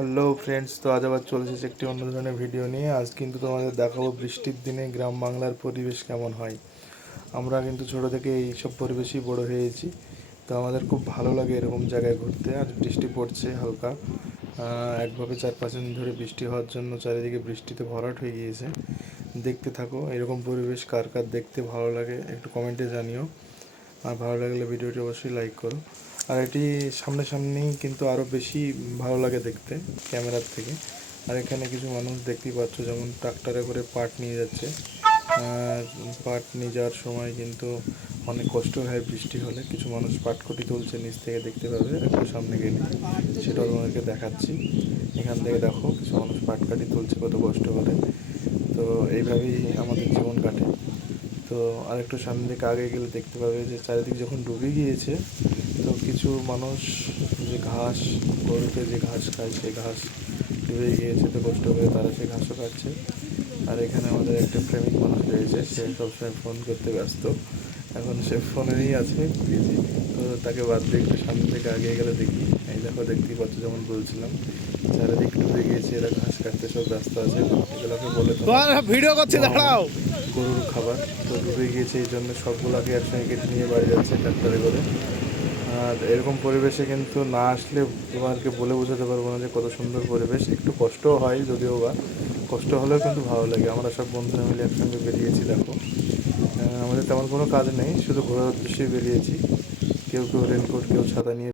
Hello friends তো আজ আবার চলে এসেছে একটি অন্য ধরনের ভিডিও নিয়ে। আজ কিন্তু তোমাদের দেখাবো বৃষ্টির দিনে গ্রাম বাংলার পরিবেশ কেমন হয়। আমরা কিন্তু ছোট থেকে এইসব পরিবেশই বড় হয়েছি। তো আমাদের খুব ভালো লাগে এরকম জায়গায় ঘুরতে। আজ বৃষ্টি পড়ছে হালকা। একভাবে চার পাঁচ দিন ধরে বৃষ্টি হওয়ার জন্য চারিদিকে বৃষ্টিতে ভরাট হয়ে গিয়েছে। দেখতে থাকো এরকম পরিবেশ কার কার দেখতে ভালো লাগে, একটু কমেন্টে জানিও। আর ভালো লাগলে ভিডিওটি অবশ্যই লাইক করো। আর এটি সামনাসামনি কিন্তু আরও বেশি ভালো লাগে দেখতে ক্যামেরার থেকে। আর এখানে কিছু মানুষ দেখতেই পাচ্ছ, যেমন ট্রাক্টরে করে পাট নিয়ে যাচ্ছে। পাট নিয়ে যাওয়ার সময় কিন্তু অনেক কষ্ট হয় বৃষ্টি হলে। কিছু মানুষ পাটকুটি তুলছে, নিচ থেকে দেখতে পাবে, একটু সামনে গেলে সেটাও তোমাদেরকে দেখাচ্ছি। এখান থেকে দেখো, কিছু মানুষ পাটকাঠি তুলছে, কত কষ্ট করে। তো এইভাবেই আমাদের জীবন কাটে। তো আরেকটু সামনে দিকে আগে গেলে দেখতে পাবে যে চারিদিক যখন ডুবে গিয়েছে তো কিছু মানুষ যে ঘাস গরুতে যে ঘাস খায় সেই ঘাস ডুবে গিয়েছে তো কষ্ট করে তারা সেই ঘাসও খাচ্ছে। আর এখানে আমাদের একটা প্রেমিক মানুষ রয়েছে সে সবসময় ফোন করতে ব্যস্ত। এখন সে ফোনেরই আছে বিজি তো তাকে বাদ দিয়ে একটু সামনে থেকে আগে গেলে দেখি। এই দেখো দেখতেই পাচ্ছ যেমন বলছিলাম। চারিদিক ডুবে গিয়েছে এরা ঘাস কাটতে সব ব্যস্ত আছে। এগুলোকে বলে ভিডিও করছে দাঁড়াও। গরুর খাবার। তো ডুবে গিয়েছে এই জন্য সবগুলোকে একসঙ্গে কেটে নিয়ে বাড়ি যাচ্ছে ট্রাক্টরে করে। আর এরকম পরিবেশে কিন্তু না আসলে তোমাকে বলে বোঝাতে পারব না যে কত সুন্দর পরিবেশ। একটু কষ্টও হয় যদিও বা, কষ্ট হলেও কিন্তু ভালো লাগে। আমরা সব বন্ধুরা মিলে একসঙ্গে বেরিয়েছি, দেখো। আমাদের তেমন কোনো কাজ নেই, শুধু ঘোরার উদ্দেশ্যেই বেরিয়েছি। কেউ কেউ রেনকোট কেউ ছাতা নিয়ে